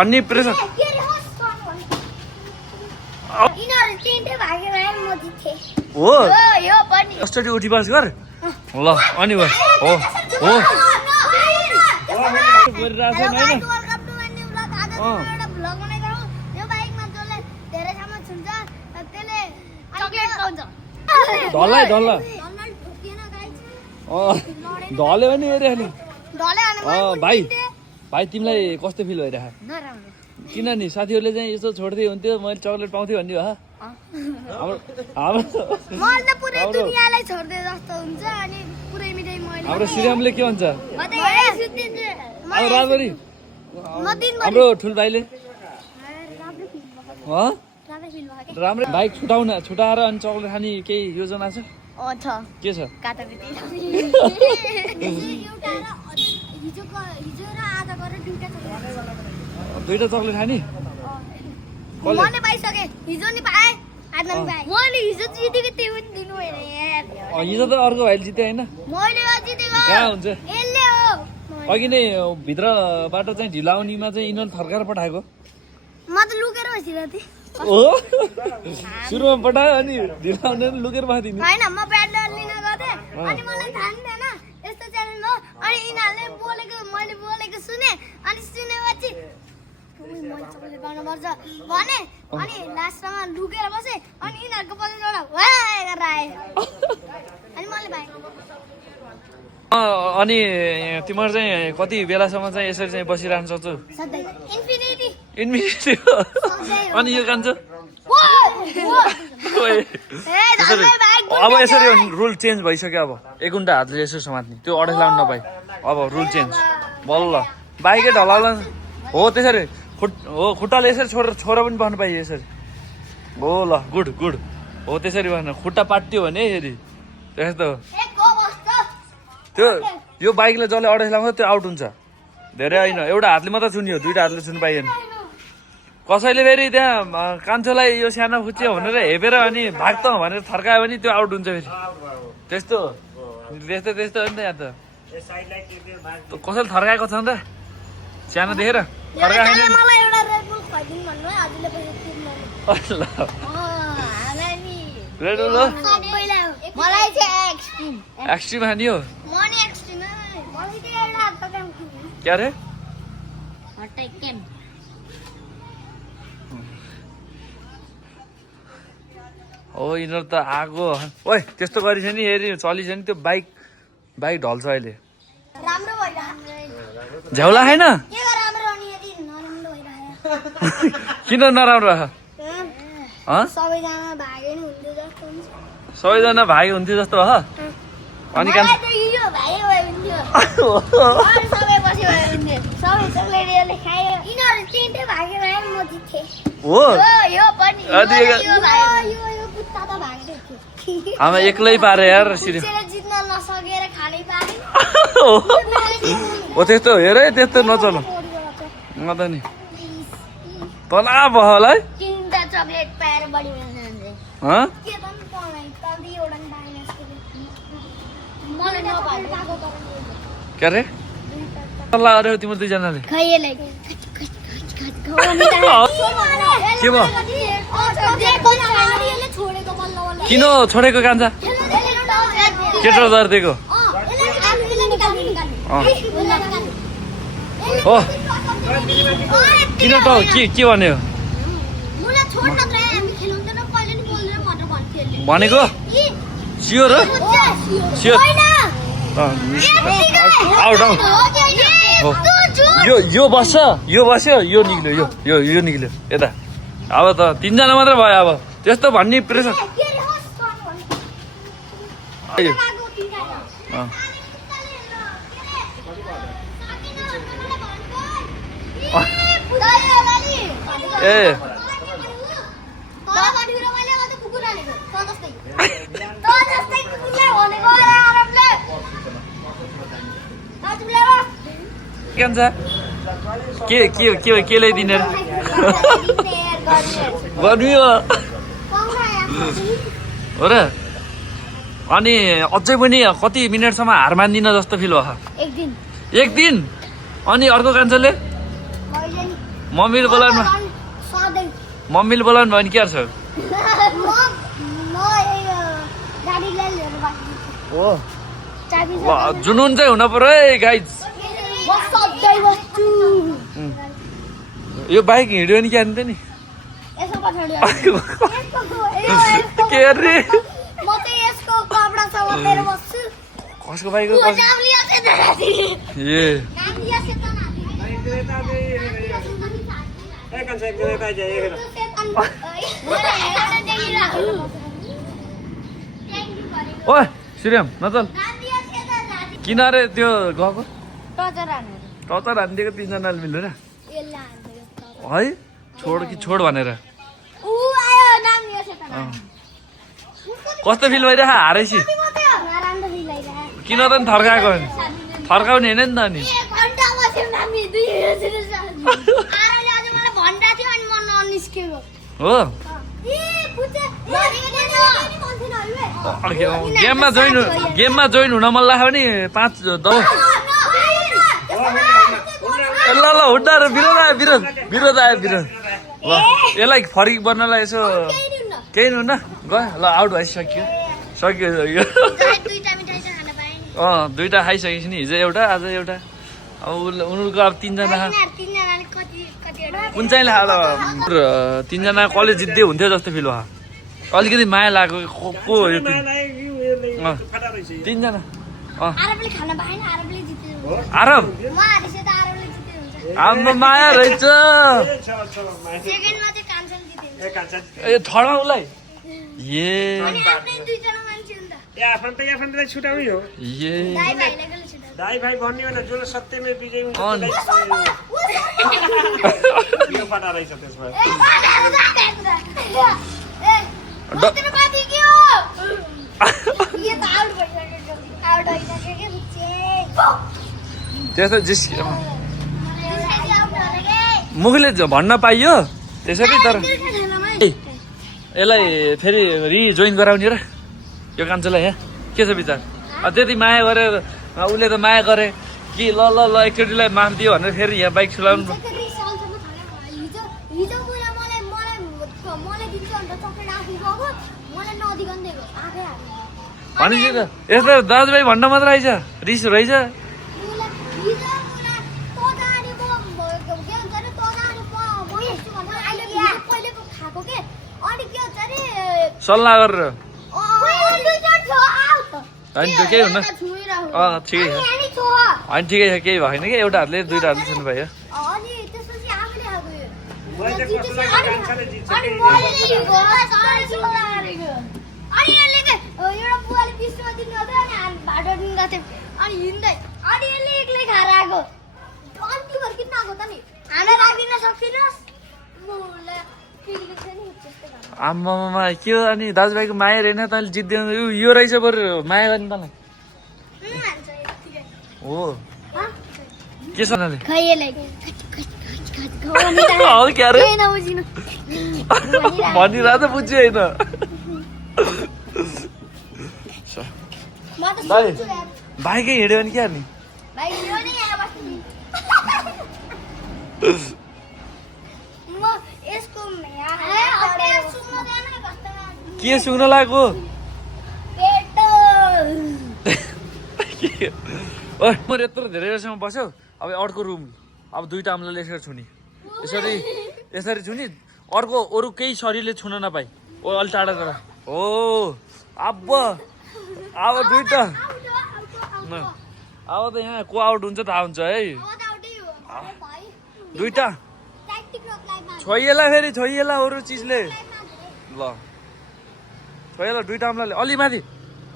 भन्ने प्रेसर हो कसरी उठी बस गर ल अनि हो हो ढल्ला ढल्ला ढल्यो भने हेरिहाल्नु भाइ भाइ तिमीलाई कस्तो फिल भइरहेको किन नि साथीहरूले चाहिँ यसो छोड्दै हुन्थ्यो मैले चक्लेट पाउँथेँ भन्ने हो हाम्रो श्रीरामले के भन्छ राजरी हाम्रो ठुल भाइले राम्रो बाइक छुटाएर अनि चक्लेट खाने केही योजना छ के छ दुईटा चक्लेट खाने हिजो त अर्को भाइले जित्यो होइन कहाँ हुन्छ अघि नै भित्रबाट चाहिँ ढिलाउनीमा चाहिँ यिनीहरू थर्काएर पठाएको हो सुरुमा पठायो अनि ढिलाउने लुकेर बसिदिनु अनि तिमीहरू चाहिँ कति बेलासम्म चाहिँ यसरी चाहिँ बसिरहनु सक्छौ इन्फिनिटी अनि यो कान्छ अब यसरी रुल चेन्ज भइसक्यो अब एक घन्टा हातले यसरी समात्ने त्यो अढाई लाउनु नपाइ अब रुल चेन्ज बल्ल बाइकै ढलाउला हो त्यसरी खुट्टाले यसरी छोडेर पनि बस्नु पाइयो यसरी हो ल गुड गुड हो त्यसरी बस्नु खुट्टा पाट्यो भने फेरि त्यस्तो त्यो यो बाइकले जसले अढाई लाउँछ त्यो आउट हुन्छ धेरै होइन एउटा हातले मात्रै छुनियो दुईटा हातले छुनु पाइएन कसैले फेरि त्यहाँ कान्छोलाई यो सानो खुच्चियो भनेर हेपेर अनि भाग्छ भनेर थर्कायो भने त्यो आउट हुन्छ फेरि त्यस्तो त्यस्तो त्यस्तो हो नि त यहाँ त कसैले थर्काएको छ नि त सानो देखेर एक्सट्रिम खाने हो क्या रे हो यिनीहरू त आगो ओइ त्यस्तो गरिछ नि हेरि चलिछ नि त्यो बाइक ढल्छ अहिले झ्याउला छैन किन नराम्रो सबैजना भाइ हुन्थ्यो जस्तो हो अनि आमा एक्लै पारे यार हो त्यस्तो हेर है त्यस्तो नचल्नु म त नि तला बहलाई क्या रे सल्लाह गर्यो तिम्रो दुईजनाले के भयो किन छोडेको कान्छा केटो दर्दिएको हो किन त के भन्यो भनेको स्योर स्योर आउट आउट हो यो बस्यो यो निक्ल्यो यो निक्ल्यो यता अब त तिनजना मात्रै भयो अब त्यस्तो भन्ने प्रेसर ए के ल्याइदिने हो र अनि अझै पनि कति मिनटसम्म हार मान्दिन जस्तो फिल भयो एक दिन अनि अर्को कान्छाले मम्मीले बोलाउनु मम्मीले बोलाउनु भयो भने के गर्छ हो जुनुन चाहिँ हुन पर्यो है गाइज यो बाइक हिँड्यो भने क्या नि के अरे कसको बाइक ए ओए श्रीराम नचल किन अरे त्यो गएको टचर हानिदिएको 3 जनाले मिलेर है छोड कि छोड भनेर कस्तो फिल भइरह हारेपछि किन त थर्काएको थर्काउने होइन नि त अनि हो गेममा जोइन हुन मन लाग्यो भने 5 दौ ल ल हुँदा विरोध आयो विरोध आयो विरोध ल यसलाई फरिक बन्नलाई यसो केही हुन्न गयो ल आउट भइसक्यो सक्यो दुईटा खाइसकेपछि नि हिजो एउटा आज एउटा अब उनीहरूको अब 3 जना कुन चाहिँ अब 3 जना कलेज जित्दै हुन्थ्यो जस्तो फिल भयो अलिकति माया लागेको को हो यो 3 जना आरब हाम्रो माया रहेछ ए थर्डमा उसलाई दाई भाई भन्ने हो न जो सत्यमै विजय हुन्छ यो फटा रहेछ त्यसमा त्यस्तो जिस मुखले भन्न पाइयो त्यसरी तर यसलाई फेरि रिजोइन गराउने र यो कान्छोलाई यहाँ के छ विचार त्यति माया गरेर उसले त माया गरे कि ल ल ल एकचोटिलाई माफ दियो भनेर फेरि यहाँ बाइक चलाउनु भनेपछि त यस्तो दाजुभाइ भन्न मात्र आइज रिस रहेछ सल्लाह गरेर होइन त्यो केही हुन्न ठिकै छ होइन ठिकै छ केही भएन कि एउटा हातले दुईवटा हातले छुनु भयो आम्मामा के हो अनि दाजुभाइको माया रहेन तैँले जित्दैन यो रहेछ बरु माया गर्ने तँलाई हो के छ भनिरहेको त बुझ्यो होइन बाइकै हिँड्यो भने क्या नि के सुन्न लाग्यो म यत्रो धेरै बेरसम्म बस्यो अब अर्को रुम अब 2टा अम्लाले यसरी छुनी यसरी छुनी अर्को अरू केही शरीरले छुन नपाई ओ अलि टाढा टाढा हो अब 2टा अब त यहाँ को आउट हुन्छ थाहा हुन्छ है 2टा छोइएला फेरि छोइएला अरू चिजले ल छोइएला 2टा अम्लाले अलि माथि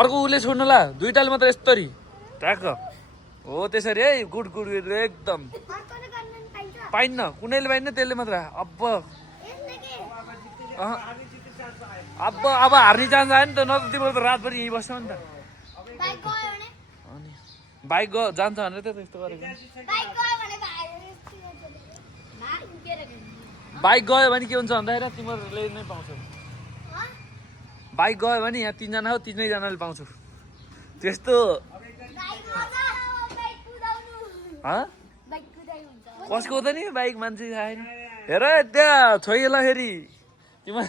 अर्को उसले छोड्नुला 2टाले मात्र यस्तरी ट्याक हो त्यसरी है गुड एकदम पाइन्न कुनैले पाइन्न त्यसले मात्र अब हार्ने चान्स आयो नि त नत्र तिम्रो त रातभरि यहीँ बस्छ नि त अनि बाइक जान्छ भनेर त त्यस्तो गरेको बाइक गयो भने के हुन्छ भन्दाखेरि तिमीहरूले नै पाउँछौ बाइक गयो भने यहाँ 3 जना हो 3 जनाले पाउँछौ त्यस्तो कसको त नि बाइक मान्छे आएन हेर त्यहाँ छोइला फेरि तिमी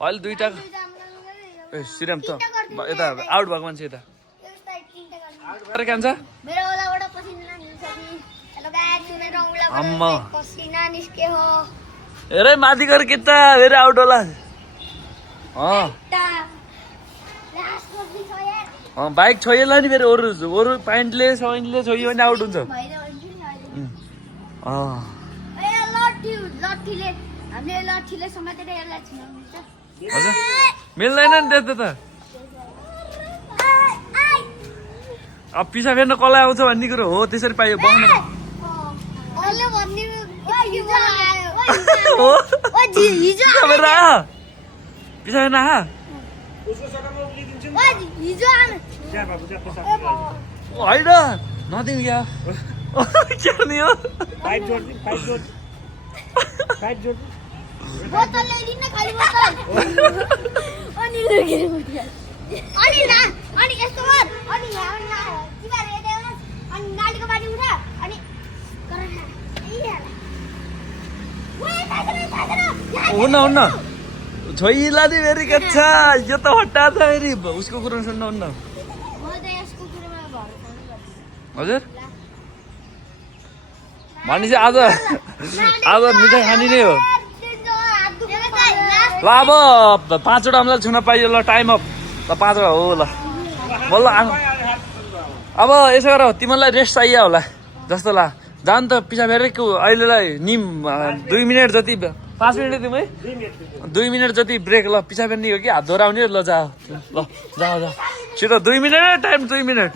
अहिले दुईटा ए श्रीराम त यता आउट भएको मान्छे यता अरे कान्छ मेरो ओलाबाट पसिना निस्क्छ कि हेलो गाइस मेरो अम्मा। ओलाबाट पसिना निस्के हो हेरे माथि गएर केटा फेरि आउट होला ता लास्ट पसि छ यार बाइक छोइला नि फेरि अरू अरू प्यान्टले सैनले छोइयो भने आउट हुन्छ भइरहेको हुन्छ नि अहिले अँ ए लट्ठीले हामीले लट्ठीले समातेर यसलाई छिनाउनु हुन्छ हजुर मिल्दैन नि त्यस्तो त अब पिसा फेर्न कसलाई आउँछ भन्ने कुरो हो त्यसरी पाइयो बस्नु अहिले भन्ने हिजो आयो हो हिजो पिसा फेर्न आयो पिसा फेर्न आयो उसको सट्टामा उक्लिदिन्छु नि हिजो आयो जा बाबु जा पैसा होइन नदिउँ क्या क्या नि हो पाइप जोड बोतल ल्याइदिनु न खाली बोतल अनि लगेर उठ्यो अनि ना अनि यस्तो गर अनि यहाँ अनि चिबार हेर्दै अनि नालीको बाटी उठा अनि गर हुन्न छोइला नि फेरि के छ यो त हट्टा छ फेरि उसको कुरो सुन्न हुन्न म त यसको कुरोमा भरोसा गर्छु हजुर भनेपछि आज मिठाई खाने नै हो ल अब 5 वटा हामीलाई छुन पाइयो ल टाइम अप ल 5 वटा हो ल बल्ल अब यसो गर तिमीलाई रेस्ट चाहियो होला जस्तो ला जान त पिछा फेरि अहिलेलाई निम 2 मिनट जति 5 मिनट तिमी 2 मिनट जति ब्रेक ल पिछा फेर्ने हो कि हात दोहोऱ्याउने ल जा ल जा छिटो 2 मिनट टाइम 2 मिनट